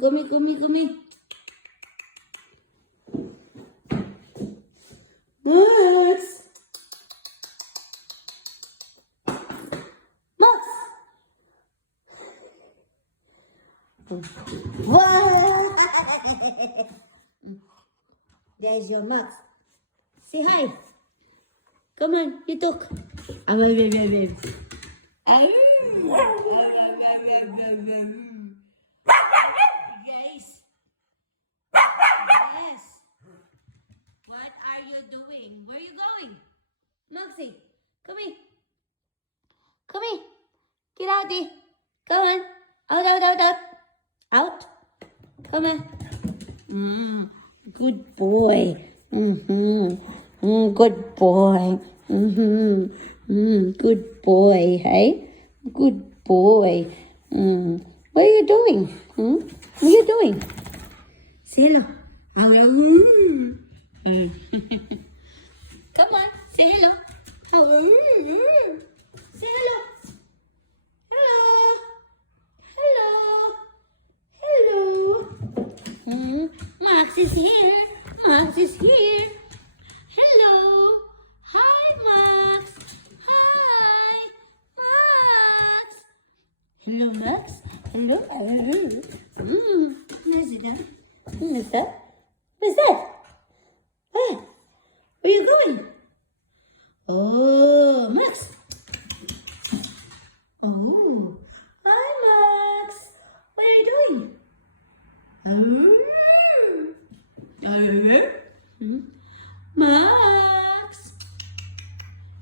Come. Max. Max. Wow. There's your Max. Say hi. Come on, you talk. Yes. Yes. What are you doing? Where are you going? Maxie, come here. Come here. Get out there. Come on. Out. Out. Come on. Good boy. Good boy. Good boy, hey? Good boy. What are you doing? What are you doing? Say hello. Come on, say hello. Say hello. Hello. Max is here. Hello. Hi, Max. Hi, Max. Hello, Max. Hello. What's that? What's that? Where are you going? Oh, Max. Oh, hi, Max. What are you doing? Max.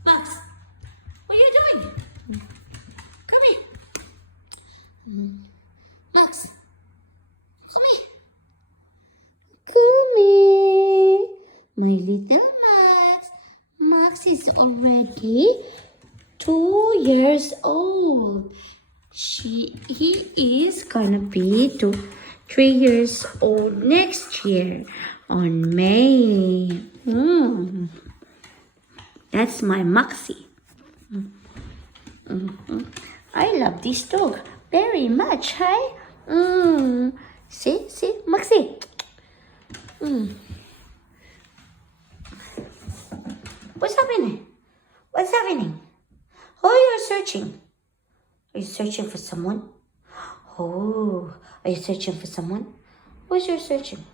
Max, what are you doing? Come here. Max, come here. Come here. My little Max. Max is already 2 years old. He is gonna be 3 years old next year on May. That's my Maxie. I love this dog very much, hey? See, Maxie. What's happening? Who are you searching? Are you searching for someone? Oh, are you searching for someone? Who's you searching?